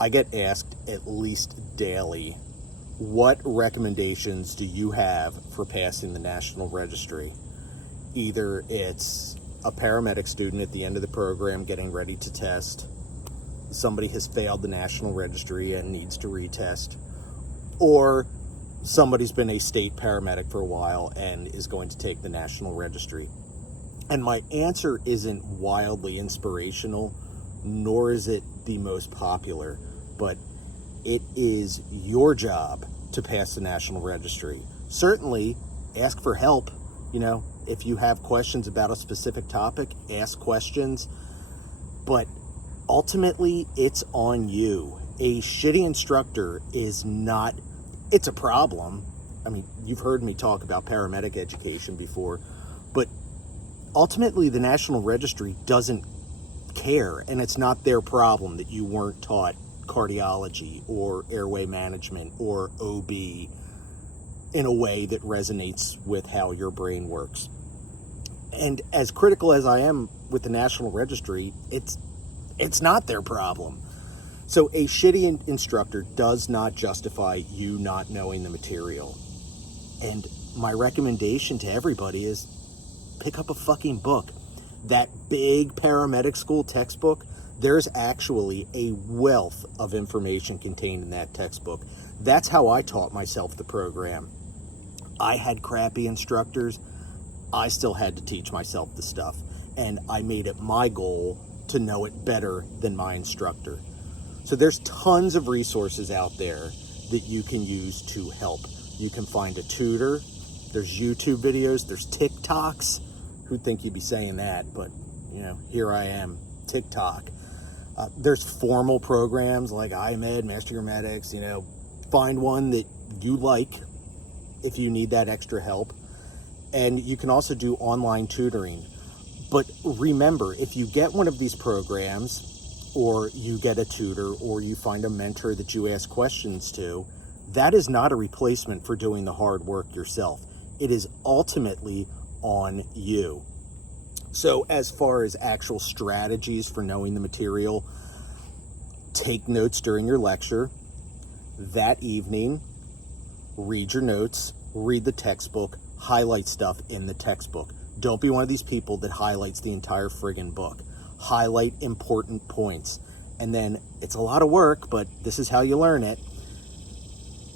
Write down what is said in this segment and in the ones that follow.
I get asked at least daily, what recommendations do you have for passing the National Registry? Either it's a paramedic student at the end of the program getting ready to test, somebody has failed the National Registry and needs to retest, or somebody's been a state paramedic for a while and is going to take the National Registry. And my answer isn't wildly inspirational, nor is it the most popular, but it is your job to pass the National Registry. Certainly, ask for help. If you have questions about a specific topic, ask questions. But ultimately, it's on you. A shitty instructor is not, it's a problem. I mean, you've heard me talk about paramedic education before, but ultimately the National Registry doesn't care, and it's not their problem that you weren't taught cardiology or airway management or OB in a way that resonates with how your brain works. And as critical as I am with the National Registry, it's not their problem. So a shitty instructor does not justify you not knowing the material. And my recommendation to everybody is pick up a fucking book. That big paramedic school textbook, there's actually a wealth of information contained in that textbook. That's how I taught myself the program. I had crappy instructors. I still had to teach myself the stuff. And I made it my goal to know it better than my instructor. So there's tons of resources out there that you can use to help. You can find a tutor. There's YouTube videos. There's TikToks. Who'd think you'd be saying that? But, here I am, TikTok. There's formal programs like iMed, Master Your Medics. Find one that you like if you need that extra help. And you can also do online tutoring. But remember, if you get one of these programs, or you get a tutor, or you find a mentor that you ask questions to, that is not a replacement for doing the hard work yourself. It is ultimately on you. So as far as actual strategies for knowing the material, take notes during your lecture. That evening, read your notes, read the textbook, highlight stuff in the textbook. Don't be one of these people that highlights the entire friggin' book. Highlight important points. And then, it's a lot of work, but this is how you learn it.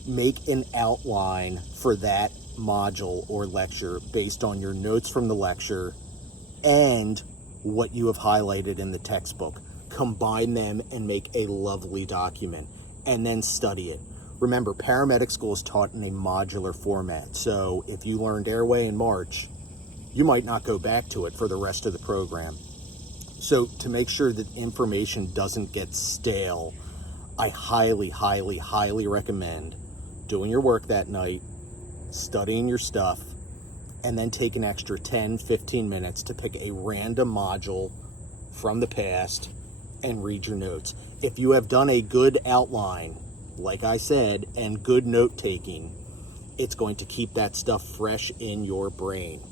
Make an outline for that module or lecture based on your notes from the lecture and what you have highlighted in the textbook. Combine them and make a lovely document, and then study it. Remember, paramedic school is taught in a modular format, so if you learned airway in March, you might not go back to it for the rest of the program. So to make sure that information doesn't get stale, I highly, highly, highly recommend doing your work that night, studying your stuff, and then take an extra 10, 15 minutes to pick a random module from the past and read your notes. If you have done a good outline, like I said, and good note-taking, it's going to keep that stuff fresh in your brain.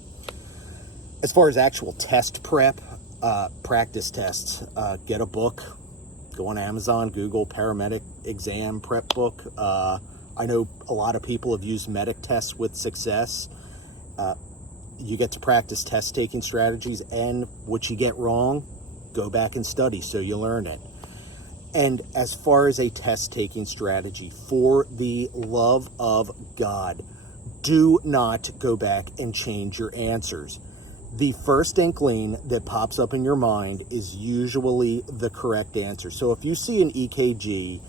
As far as actual test prep, practice tests, get a book, go on Amazon, Google paramedic exam prep book. I know a lot of people have used medic tests with success. You get to practice test taking strategies, and what you get wrong, go back and study so you learn it. And as far as a test taking strategy, for the love of God, do not go back and change your answers. The first inkling that pops up in your mind is usually the correct answer. So if you see an EKG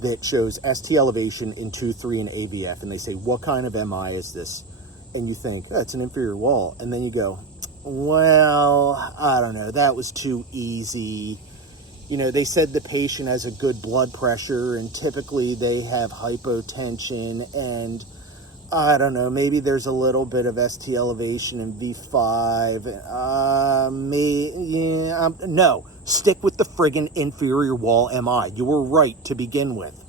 that shows ST elevation in 2-3 and AVF, and they say, what kind of MI is this? And you think, oh, it's an inferior wall. And then you go, well, I don't know, that was too easy. They said the patient has a good blood pressure, and typically they have hypotension, and I don't know, maybe there's a little bit of ST elevation in V5. No, stick with the friggin' inferior wall MI. You were right to begin with.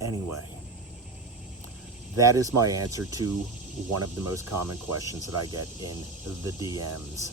Anyway, that is my answer to one of the most common questions that I get in the DMs.